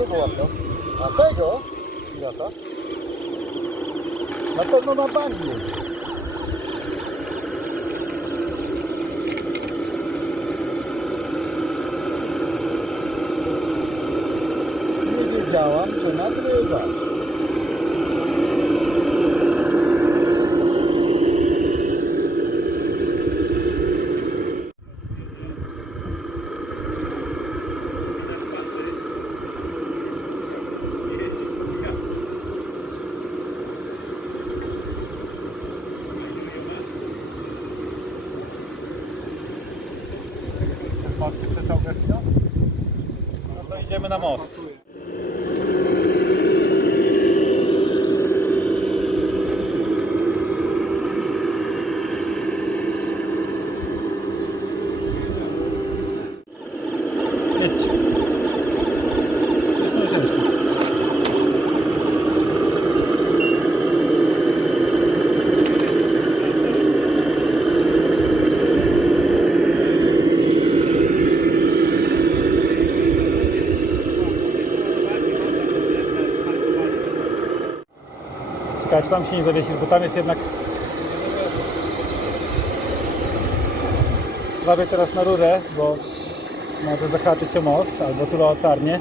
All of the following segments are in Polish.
Kogo łapał? A tego? Pirata? Na pewno na bagnie. Nie wiedziałam, że nagrywasz. Mosty przeciągasz, no? No to idziemy na most. Jedźcie. No, ciężko. Czekaj, czy tam się nie zawiesisz, bo tam jest jednak... Uważaj teraz na rurę, bo może zahaczyć o most albo tu o latarnię.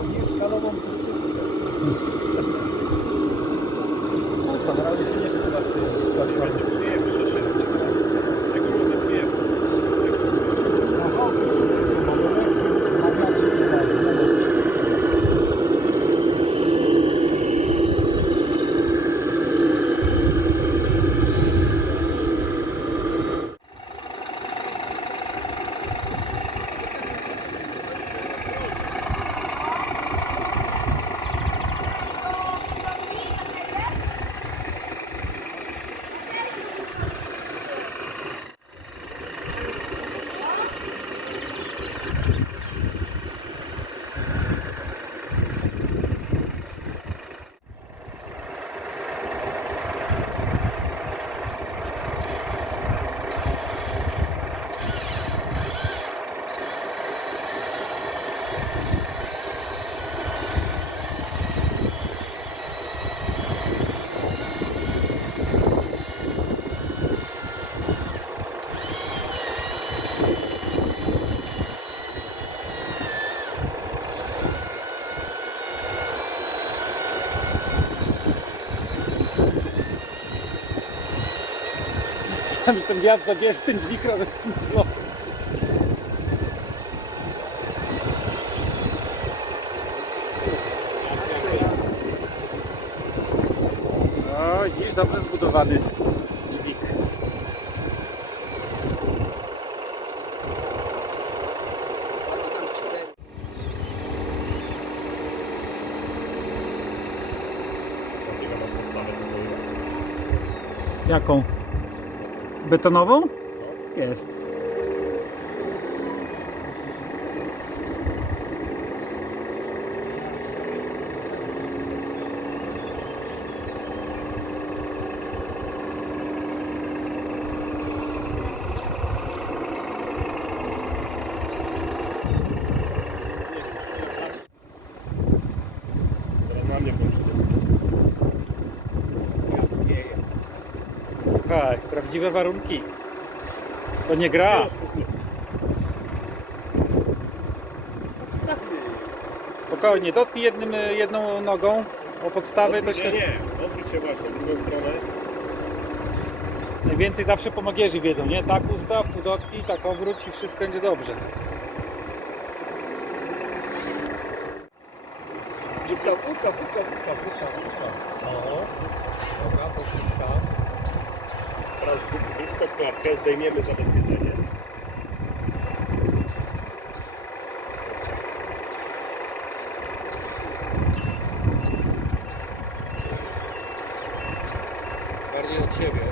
On jest skalową No co, na razie się nie zsuwa z tym. Aha, to są na wiatrze nie daje. Myślałem, że ten wiatr zabierze ten dźwig razem z tym silosem. O, widzisz, dobrze zbudowany dźwig. Jaką? Betonową? Jest. Słuchaj, prawdziwe warunki. To nie gra. Spokojnie, dotknij jedną nogą o podstawę, to się... Nie, odwróć się właśnie, w drugą stronę. Najwięcej zawsze pomagierzy wiedzą, nie? Tak ustaw, tu dotknij, tak obróć i wszystko będzie dobrze. Ustaw. O, dobra, popuszczam. Teraz wystaw klapkę, zdejmiemy zabezpieczenie. Bardziej od siebie.